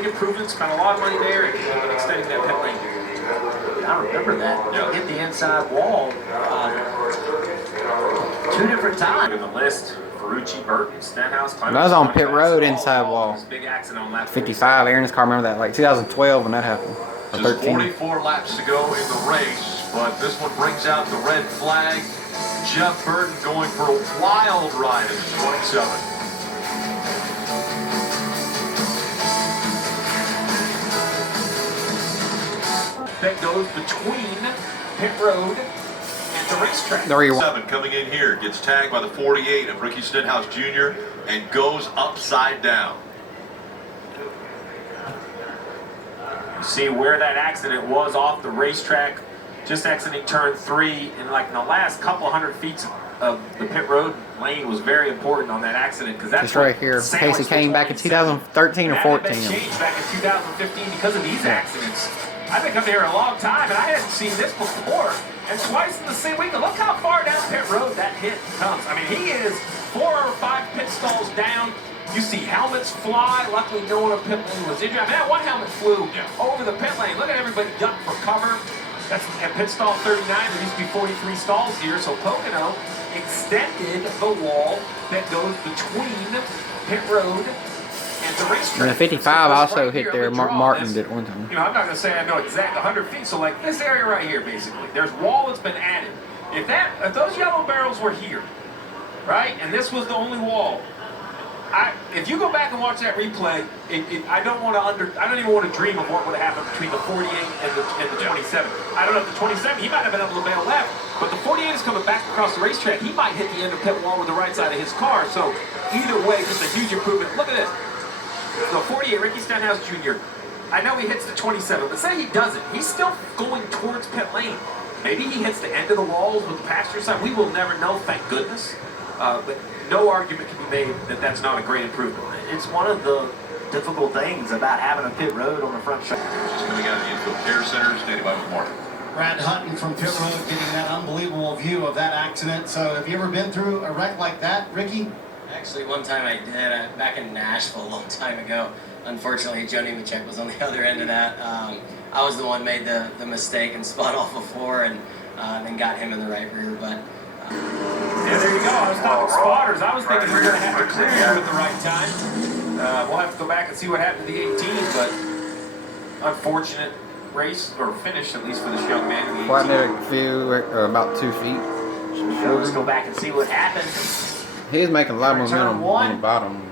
big improvement, spent a lot of money there, and extending that pit lane. I remember that. Yeah. Hit the inside wall 2 different times. In the list, Ferrucci, Burton, Stenhouse, That was on pit road inside wall. Big accident on lap 55. Aaron's car, remember that, like 2012 when that happened. Or Just 13. 44 laps to go in the race, but this one brings out the red flag. Jeff Burton going for a wild ride in the 27. That goes between pit road and the racetrack. 7 coming in here, gets tagged by the 48 of Ricky Stenhouse Jr. and goes upside down. You see where that accident was off the racetrack, just exiting turn 3, and like in the last couple hundred feet of the pit road lane was very important on that accident, because that's right here. Casey came back in 2013 or 14. Changed back in 2015 because of these accidents. I've been coming here a long time, and I hadn't seen this before. And twice in the same week. Look how far down pit road that hit comes. I mean, he is 4 or 5 pit stalls down. You see helmets fly. Luckily, no one in pit lane was injured. I mean, that one helmet flew over the pit lane. Look at everybody ducking for cover. That's at pit stall 39. There used to be 43 stalls here. So Pocono extended the wall that goes between pit road and the racetrack. And the 55 also hit there. Martin did one time. You know, I'm not going to say I know exact 100 feet. So like this area right here, basically, there's wall that's been added. If those yellow barrels were here, right, and this was the only wall, if you go back and watch that replay, I don't even want to dream of what would have happened between the 48 and the 27. I don't know if the 27, he might have been able to bail left, but the 48 is coming back across the racetrack. He might hit the end of pit wall with the right side of his car. So either way, just a huge improvement. Look at this. The 48, Ricky Stenhouse Jr. I know he hits the 27, but say he doesn't. He's still going towards pit lane. Maybe he hits the end of the walls with the passenger side. We will never know, thank goodness. But no argument can be made that that's not a great improvement. It's one of the difficult things about having a pit road on the front stretch. Just coming out of the infield care center, standing by with Martin. Brad Hutton from pit road getting that unbelievable view of that accident. So have you ever been through a wreck like that, Ricky? Actually, one time I did, back in Nashville a long time ago. Unfortunately, Joe Nemechek was on the other end of that. I was the one made the mistake and spun off before and then got him in the right rear. But yeah, there you go. I was talking spotters. I was thinking we were going to have to clear you at the right time. We'll have to go back and see what happened to the 18, but unfortunate race, or finish, at least for this young man in the 18. Flatnet few, about 2 feet. Let's go back and see what happened. He's making a lot of momentum on the bottom.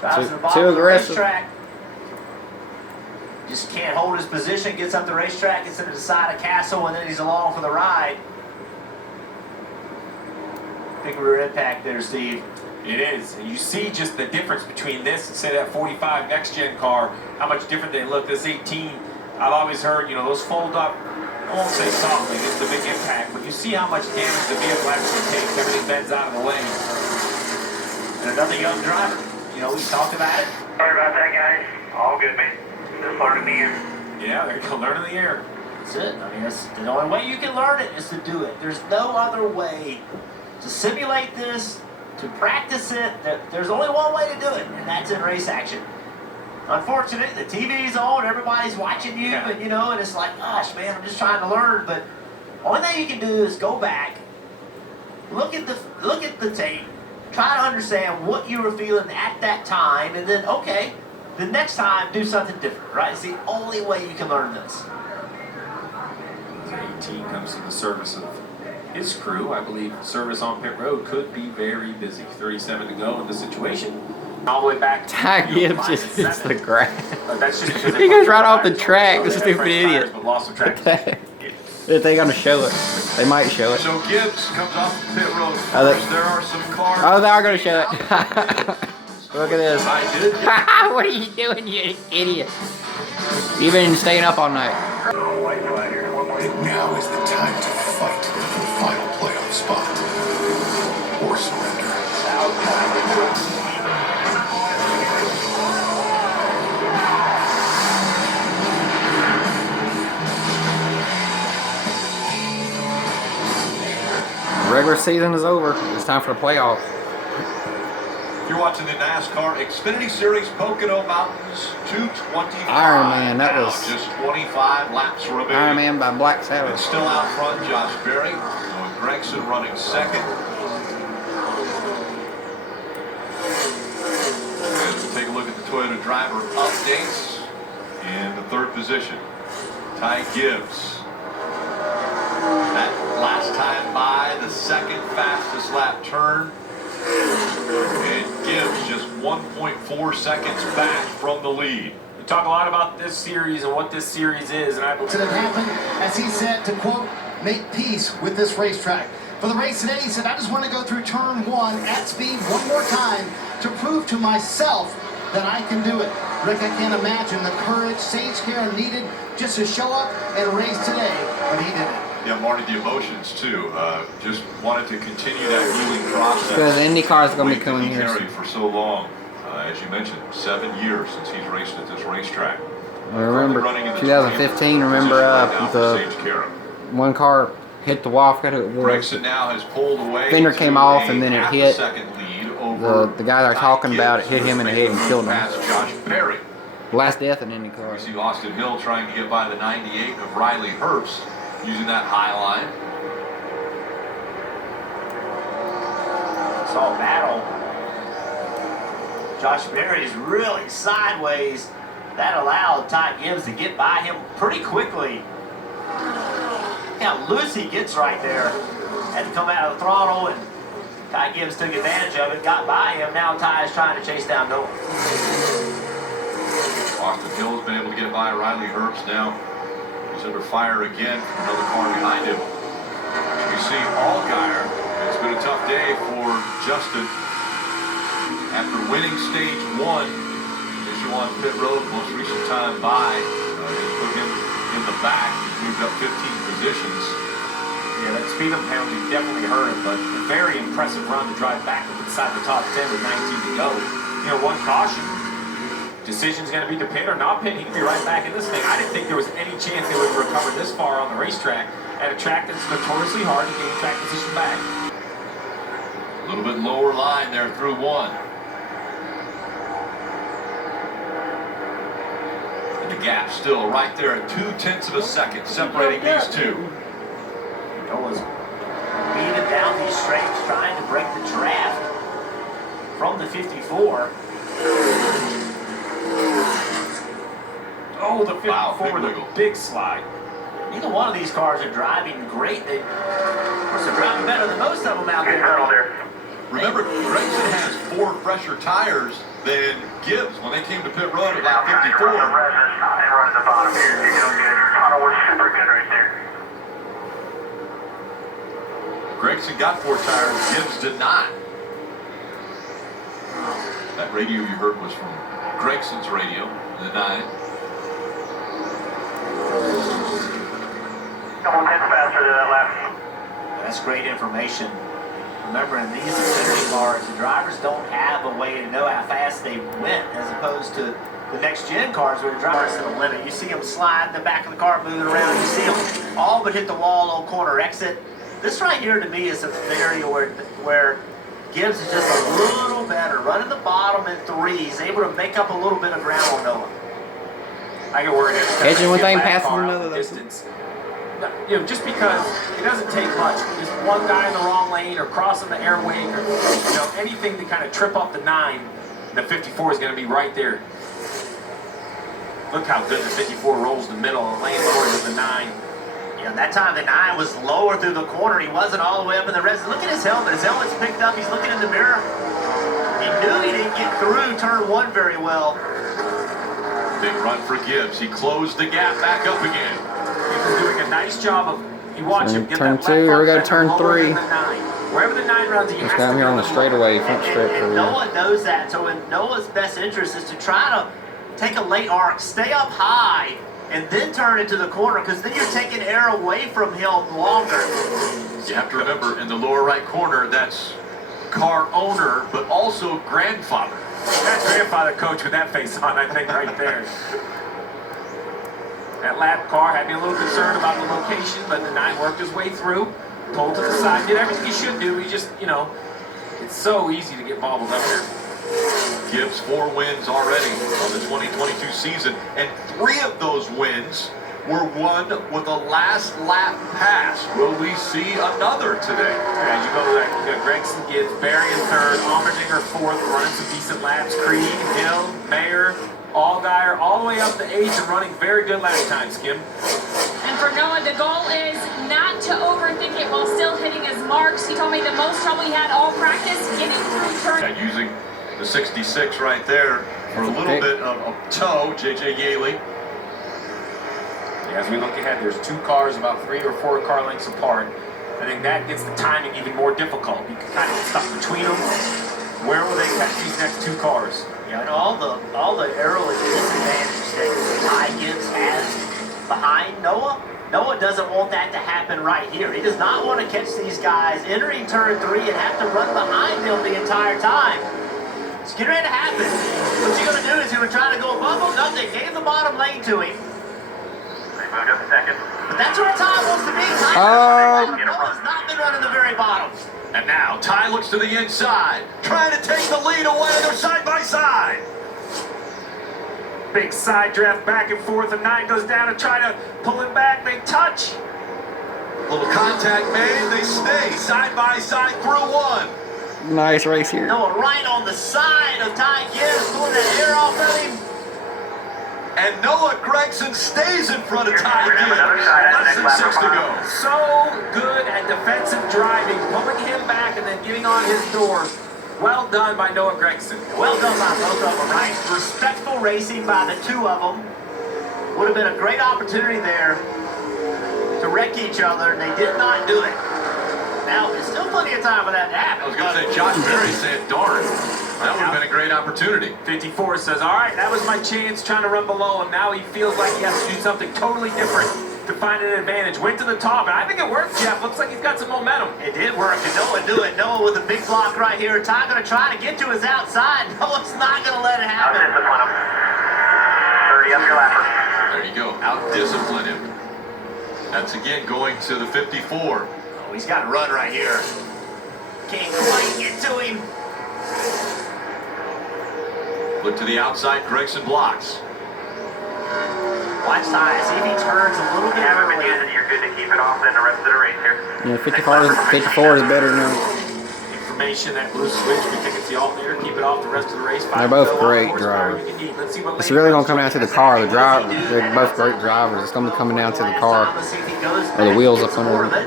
Drives to the bottom of the racetrack. Just can't hold his position, gets up the racetrack, gets into the side of Castle, and then he's along for the ride. Big rear impact there, Steve. It is. And you see just the difference between this and, say, that 45 next-gen car, how much different they look. This 18, I've always heard, you know, those fold up, I won't say softly, it's the big impact, but you see how much damage the vehicle actually takes. Everything bends out of the way. And another young driver. You know, we talked about it. Sorry about that, guys. All good, man. Just learning the air. Yeah, there you go, learning the air. That's it. I mean, that's the only way you can learn it is to do it. There's no other way to simulate this, to practice it. There's only one way to do it, and that's in race action. Unfortunately, the TV's on, everybody's watching you, and you know, and it's like, gosh, man, I'm just trying to learn. But only thing you can do is go back, look at the tape, try to understand what you were feeling at that time, and then, okay, the next time, do something different, right? It's the only way you can learn this. The 18 comes to the service of his crew. I believe service on pit road could be very busy. 37 to go in the situation. All the way back to Gibbs just hits the grass. That's just because He goes right off the track, the stupid idiot. But lost some track. If they're gonna show it, they might show it. So Gibbs comes off the pit road first. There are some cars. Oh, they are gonna show it. Look at this. What are you doing, you idiot? You've been staying up all night. And now is the time to fight for the final playoff spot. Or surrender. Regular season is over. It's time for the playoffs. You're watching the NASCAR Xfinity Series Pocono Mountains 225. Iron Man, that now, was just 25 laps remaining. Iron Man by Black And Sabbath. still out front, Josh Berry, with Gregson running second. And we'll take a look at the Toyota driver updates. In the third position, Ty Gibbs. That last time by, the second fastest lap turn. And Gibbs just 1.4 seconds back from the lead. We talk a lot about this series and what this series is, and I believe It happened, as he said, to quote, make peace with this racetrack. For the race today, he said, I just want to go through turn 1 at speed one more time to prove to myself that I can do it. Rick, I can't imagine the courage Sage Care needed just to show up and race today, but he did it. Yeah, Marty, the emotions too. Just wanted to continue that healing process. Because IndyCar is going to be Weight that coming he here carried soon. for so long. As you mentioned, 7 years since he's raced at this racetrack. I remember Running in the 2015. Remember the one car hit the wall. I forgot who it was. Gregson now has pulled away. Fender came off and then it hit the guy they're talking about. It hit him in the head and killed him. Josh Berry. Last death in IndyCar. We see Austin Hill trying to get by the 98 of Riley Herbst using that high line. Saw a battle. Josh Berry is really sideways. That allowed Ty Gibbs to get by him pretty quickly. Look how loose he gets right there. Had to come out of the throttle, and Ty Gibbs took advantage of it, got by him. Now Ty is trying to chase down Noah. Austin Hill has been able to get by Riley Herbst now. He's under fire again from another car behind him. You see Allgaier. It's been a tough day for Justin. After winning stage 1, issue on pit road, most recent time by, has put him in the back. He's moved up 15 positions. yeah, that speed up penalty definitely hurt him, but a very impressive run to drive back up inside the top 10 with 19 to go. You know, one caution. Decision's going to be to pit or not pit. He can be right back in this thing. I didn't think there was any chance they would recover this far on the racetrack at a track that's notoriously hard to gain track position back. A little bit lower line there through 1. And the gap still right there at 0.2 of a second separating these two. Noah's beating down these straights, trying to break the draft from the 54. Oh, the 54 Wow, big with a wiggle. big slide. Neither one of these cars are driving great. Of course, they're driving better than most of them out Good turtle there. there. Remember, Gregson has 4 fresher tires than Gibbs when they came to pit road at lap 54. Run at the bottom here. You're doing good. Your tunnel was super good right there. Gregson got 4 tires, Gibbs did not. That radio you heard was from Gregson's radio, the 9. Couple tenths faster than that lap. That's great information. Remember, in these Xfinity cars, the drivers don't have a way to know how fast they went, as opposed to the next-gen cars where the drivers to the limit. You see them slide in the back of the car, moving around. You see them all but hit the wall on corner exit. This right here, to me, is a scenario where Gibbs is just a little better, running the bottom in 3. He's able to make up a little bit of ground on Noah. I get worried. Edging one thing, Get that passing car out another, the though. distance. You know, just because it doesn't take much, just one guy in the wrong lane or crossing the air wing or anything to kind of trip up the 9, the 54 is going to be right there. Look how good the 54 rolls the middle of the lane lower than the 9. Yeah, that time the 9 was lower through the corner. He wasn't all the way up in the res. Look at his helmet. His helmet's picked up. He's looking in the mirror. He knew he didn't get through turn 1 very well. Big run for Gibbs. He closed the gap back up again. He's doing a nice job of, you watch him get Turn that 2, left here we go, front turn fender lower 3. than the 9. Wherever the 9 runs, he has Just to down here go on the lower. straightaway, front stretch. And Noah knows that. So in Noah's best interest is to try to take a late arc, stay up high, and then turn into the corner, because then you're taking air away from him longer. You have to remember, in the lower right corner, that's car owner, but also grandfather. That's grandfather coach with that face on, I think, right there. That lap car had me a little concerned about the location, but the 9 worked his way through, pulled to the side, did everything he should do. He just, it's so easy to get bobbled up there. Gibbs 4 wins already on the 2022 season, and 3 of those wins were won with a last lap pass. Will we see another today? Yeah, you got Gregson, Gibbs, Barry in third, Allmendinger fourth, running some decent laps. Creed, Hill, Mayer, Allgaier, all the way up to 8th and running very good lap times, Kim. And for Noah, the goal is not to overthink it while still hitting his marks. He told me the most trouble he had all practice getting through turn. Yeah, using the 66 right there for a little bit of tow, J.J. Yaley. As we look ahead, there's 2 cars about 3 or 4 car lengths apart. I think that gets the timing even more difficult. You can kind of get stuck between them. Where will they catch these next 2 cars? Yeah, and all the early disadvantage that Ty Gibbs has behind Noah. Noah doesn't want that to happen right here. He does not want to catch these guys entering turn 3 and have to run behind them the entire time. It's getting ready to happen. What you're going to do is you're going to try to go above them. No, they gave the bottom lane to him. Moved up a second. But that's where Ty wants to be. Noah's not been running the very bottom. And now Ty looks to the inside, trying to take the lead away. They're side by side. Big side draft back and forth, and 9 goes down to try to pull it back. They touch. Little contact made. They stay side by side through 1. Nice race here. Noah right on the side of Ty Gibbs, pulling that air off of him. And Noah Gregson stays in front of Ty We're Gibbs. gonna have another shot at Less the than next 6 to lap. go. So good at defensive driving, pulling him back and then getting on his door. Well done by Noah Gregson. Well done by both of them, right? Respectful racing by the 2 of them. Would have been a great opportunity there to wreck each other, and they did not do it. Now, there's still plenty of time for that to happen. I was going to say, Josh Berry said, darn, that would have been a great opportunity. 54 says, all right, that was my chance trying to run below him. Now he feels like he has to do something totally different to find an advantage. Went to the top, and I think it worked, Jeff. Looks like he's got some momentum. It did work, and Noah do it. Noah with a big block right here. Ty going to try to get to his outside. Noah's not going to let it happen. Out-discipline him. 30 up your lapper. There you go, out-discipline him. That's again going to the 54. Oh, he's got to run right here. Can't quite get to him. Look to the outside, Gregson blocks. Watch Ty, see if he turns a little bit You haven't been early. using it, you're good to keep it off then the rest of the race here. Yeah, 54 is better than Information, that blue switch, we think it's the alternator. Keep it off the rest of the race. They're both great drivers. It's really going to come down to the car. The driver, they're both great drivers. It's going to be coming down to the car or the wheels up under them.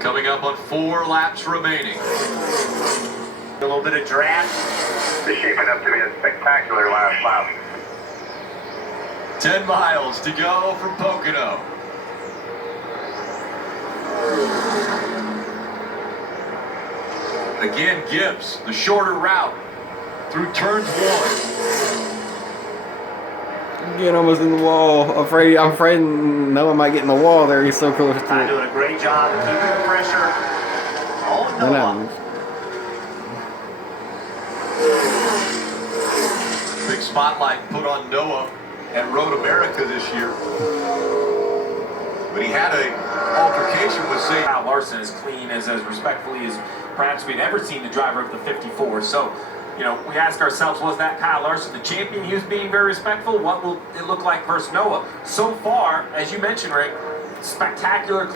Coming up on 4 laps remaining. A little bit of draft. This is shaping up to be a spectacular last lap. 10 miles to go from Pocono. Again, Gibbs, the shorter route through turns 1. Getting almost in the wall. I'm afraid Noah might get in the wall there. He's so close to Ty it. doing a great job of keeping the pressure on Noah. Big spotlight put on Noah at Road America this year. But he had a altercation with St. Kyle Larson as clean, as respectfully as perhaps we've ever seen the driver of the 54. So, you know, we ask ourselves, was that Kyle Larson the champion? He was being very respectful. What will it look like versus Noah? So far, as you mentioned, Rick, spectacular. A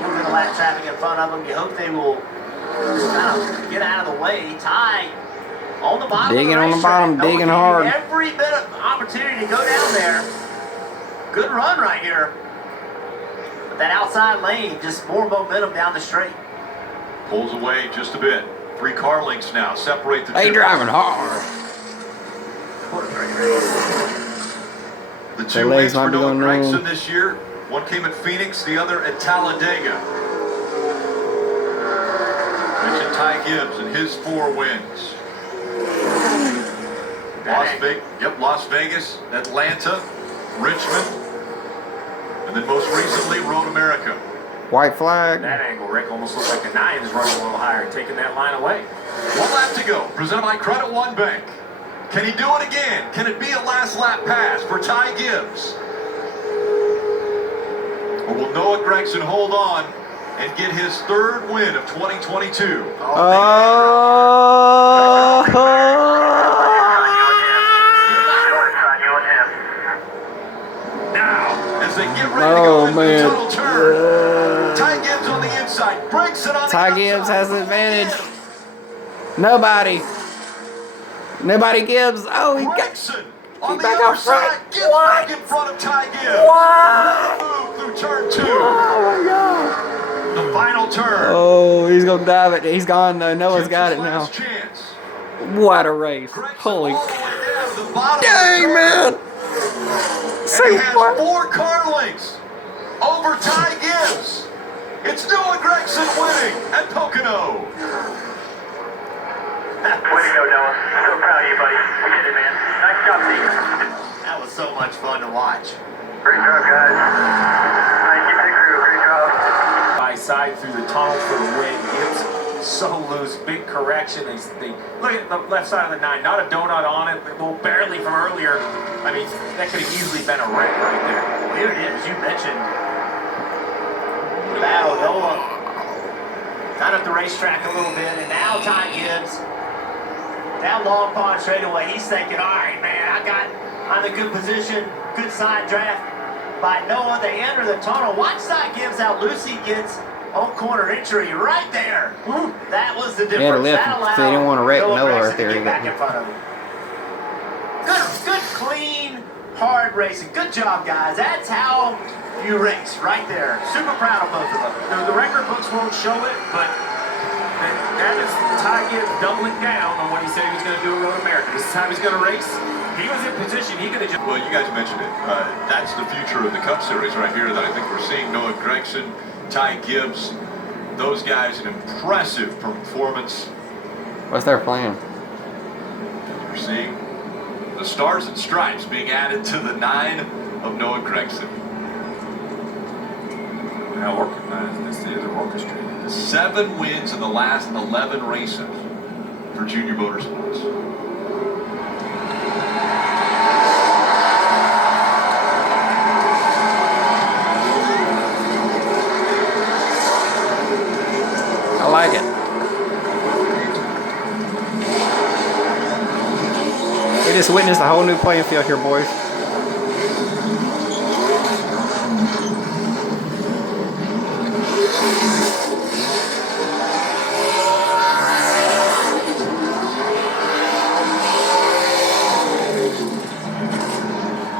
little bit of lap traffic in front of them. You hope they will just kind of get out of the way. Ty on the bottom. Digging of the on the racetrack. bottom, Noah digging gave hard. you every bit of opportunity to go down there. Good run right here. But that outside lane, just more momentum down the straight. Pulls away just a bit. 3 car lengths now separate the They two. driving hard. What a great race. The Their 2 legs wins might for be Noah going Gregson wrong. this year. One came at Phoenix, the other at Talladega. Mentioned Ty Gibbs and his 4 wins. Las Vegas, Atlanta, Richmond, and then most recently Road America. White flag. That angle, Rick, almost looks like the 9 is running a little higher, taking that line away. 1 lap to go, presented by Credit One Bank. Can he do it again? Can it be a last lap pass for Ty Gibbs? Or will Noah Gregson hold on and get his third win of 2022. Now, as they get ready to go into the tunnel turn, Ty Gibbs on the inside, Gregson on the Ty outside. Gibbs has the advantage. Nobody Gibbs. Oh, he got. Gregson on the back other up front. side, Gibbs back in front of Ty Gibbs. Move through turn 2. Oh my God. The final turn. Oh, he's gonna dive it. He's gone though. Noah's got it now. Last chance. What a race! Gregson Holy. all the way down to the bottom Dang, of the man. turn. Say And he has what? 4 car lengths over Ty Gibbs. It's Noah Gregson winning at Pocono. Way to go, Noah. So proud of you, buddy. We did it, man. Nice job, team. That was so much fun to watch. Great job, guys. Thank you, pit crew. Great job. By side through the tunnel for the win. Gibbs so loose, big correction. They look at the left side of the 9, not a donut on it, well, barely from earlier. I mean, that could have easily been a wreck right there. Well, here it is. You mentioned Battle Noah got up the racetrack a little bit, and now Ty Gibbs down Long Pond straightaway. He's thinking, all right, man, I'm in a good position, good side draft by Noah. They enter the tunnel. Watch Ty Gibbs how loose he gets on corner entry right there. That was the difference. He had to lift That him, allowed so he didn't want to wreck Noah Gregson right there. to He get back in got, front of him. Good, clean, hard racing. Good job, guys. That's how you race right there. Super proud of both of them. The record books won't show it, but that is Ty Gibbs doubling down on what he said he was going to do at Road America. This is how he's going to race. He was in position. He could have just... Well, you guys mentioned it. That's the future of the Cup Series right here that I think we're seeing. Noah Gregson, Ty Gibbs, those guys, an impressive performance. what's their plan? We're seeing the Stars and Stripes being added to the 9 of Noah Gregson. How organized this is, orchestrated. 7 wins in the last 11 races for Junior Motorsports. I like it. We just witnessed a whole new playing field here, boys.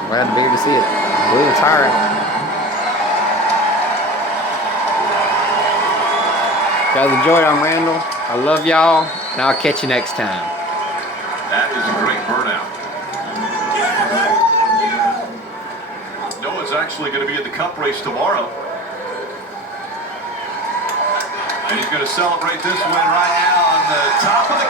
Glad to be able to see it. Blue and tired. Guys, enjoy it. I'm Randall. I love y'all, and I'll catch you next time. That is a great burnout. Noah's actually going to be in the Cup race tomorrow. And he's going to celebrate this win right now on the top of the